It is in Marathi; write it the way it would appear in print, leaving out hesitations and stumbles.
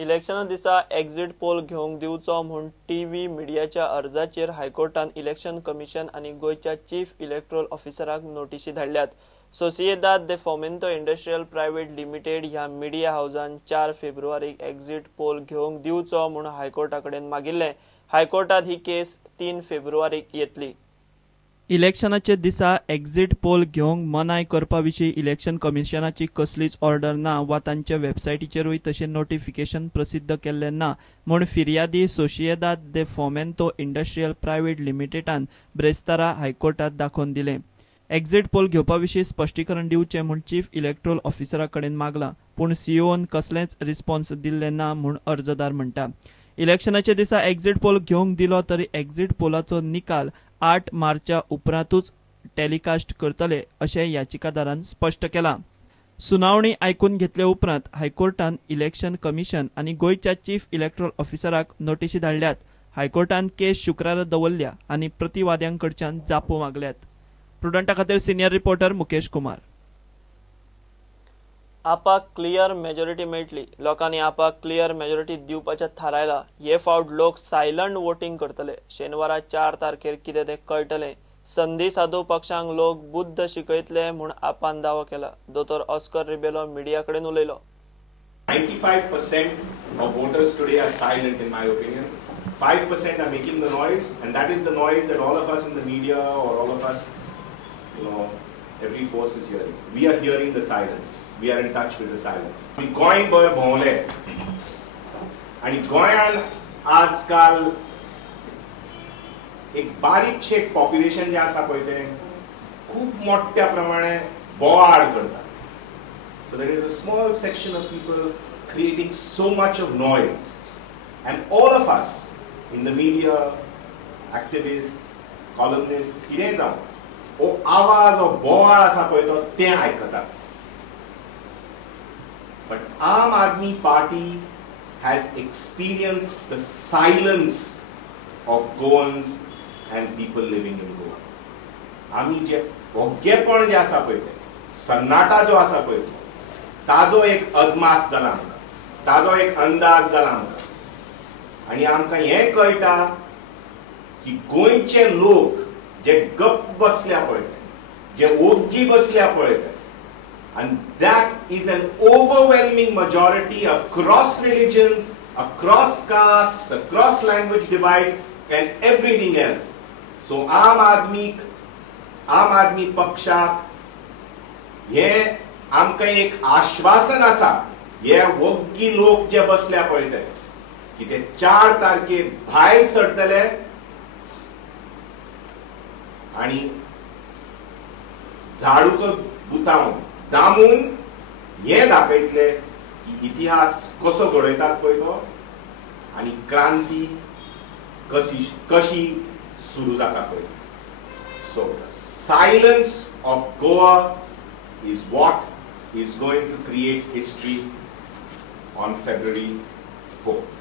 इलेक्शना दिसा एक्झिट पोल घेवंक दिवचो म्हूण टीव्ही मिडियाच्या अर्जाचेर हायकोर्टान इलेक्शन कमिशन आनी गोयच्या चीफ इलेक्टोरल ऑफिसराक नोटीसी धाडल्यात. सोसिएदाद दे फोमेंतो इंडस्ट्रियल प्रायव्हेट लिमिटेड ह्या मिडिया हाऊसान 4 फेब्रुवारीक एक्झिट पोल घेवंक दिवचो म्हूण हायकोर्टाकडेन मागिल्लें. हायकोर्टात ही केस 3 फेब्रुवारीक येतली. इलेक्शनाचे दिसा एक्झिट पोल घेवंक मनाय करपा विशीं इलेक्शन कमिशनाची कसलीच ऑर्डर ना वा तांच्या वेबसायटीचेरूय तशें नोटिफिकेशन प्रसिद्ध केल्लें ना म्हूण फिर्यादी सोसिएदाद दे फोमेंतो इंडस्ट्रियल प्रायव्हेट लिमिटेडान ब्रेस्तारा हायकोर्टात दाखोवन दिलें. एक्झिट पोल घेवपा विशीं स्पश्टीकरण दिवचें म्हूण चीफ इलेक्टोरल ऑफिसरा कडेन मागलां, पूण सीओन कसलेंच रिस्पॉन्स दिल्लें ना म्हूण अर्जदार म्हणटा. इलेक्शनाच्या दिसा एक्झिट पोल घेवंक दिलो तरी एक्झिट पोलाचो निकाल 8 मार्चा उपरांतूच टेलिकास्ट करतले अशें याचिकादारान स्पश्ट केलां. सुनावणी आयकून घेतले उपरांत हायकोर्टान इलेक्शन कमिशन आनी गोयच्या चीफ इलेक्टोरल ऑफिसराक नोटीसी धाडल्यात. हायकोर्टान केस शुक्रारा दवरल्या आनी प्रतिवाद्यांकडच्यान जापो मागल्यात. प्रुडंटा खातीर सिनियर रिपोर्टर मुकेश कुमार. आपाक क्लियर मेजॉरिटी मेळटली. लोकांनी आपाक क्लियर मेजॉरिटी दिवपाचें थारायलां. हे फावट लोक सायलंट वोटिंग करतले. शेनवारा 4 तारखेर कितें तें कळटलें. संधी साधू पक्षांक लोक बुद्ध शिकयतले म्हूण आपान दावो केला. दोतोर ऑस्कर रिबेलो मिडिया कडेन उलयलो. 95% of voters today are silent in my opinion. 5% are making the noise, and that is the noise that all of us in the media or all of us, every force is hearing. We are hearing the silence. We are in touch with the silence. We Goa भर भोंवले आणि गोंयान आजकाल एक बारीकशे पॉप्युलेशन जे आसा पळय तें खूब मोठ्या प्रमाणे बोवाळ करता. So there is a small section of people creating so much of noise, and all of us in the media, activists, columnists, कितें जावं ओ आवाज ओ बोवाळ आसा पळय तो तें आयकता. But Aam Aadmi Party has experienced the silence of Goans and people living in Goa. आमी जे ओग्गेपण जे आसा पळय तें सन्नाटा जो आसा पळय तो ताजो एक अदमास जाला आमकां, ताजो एक अंदाज जाला आमकां. आनी आमकां हें कळटा की गोंयचे लोक जे गप्प बसल्या पळय ते, जे ओग्गी बसल्या पळय ते, and that is an overwhelming majority across religions, across castes, across language divides and everything else. So Aam Aadmi Pakshak हे आमकां एक आश्वासन आसा हे वग्गी लोक जे बसल्या पळय ते की ते 4 तारखेर भायर सरतले आणि झाडूचो बुताव दामून हे दाखयतले की इतिहास कसो घडयतात पळय तो आनी क्रांती कशी सुरू जाता पळय. So silence of Goa is what is going to create history on February 4th.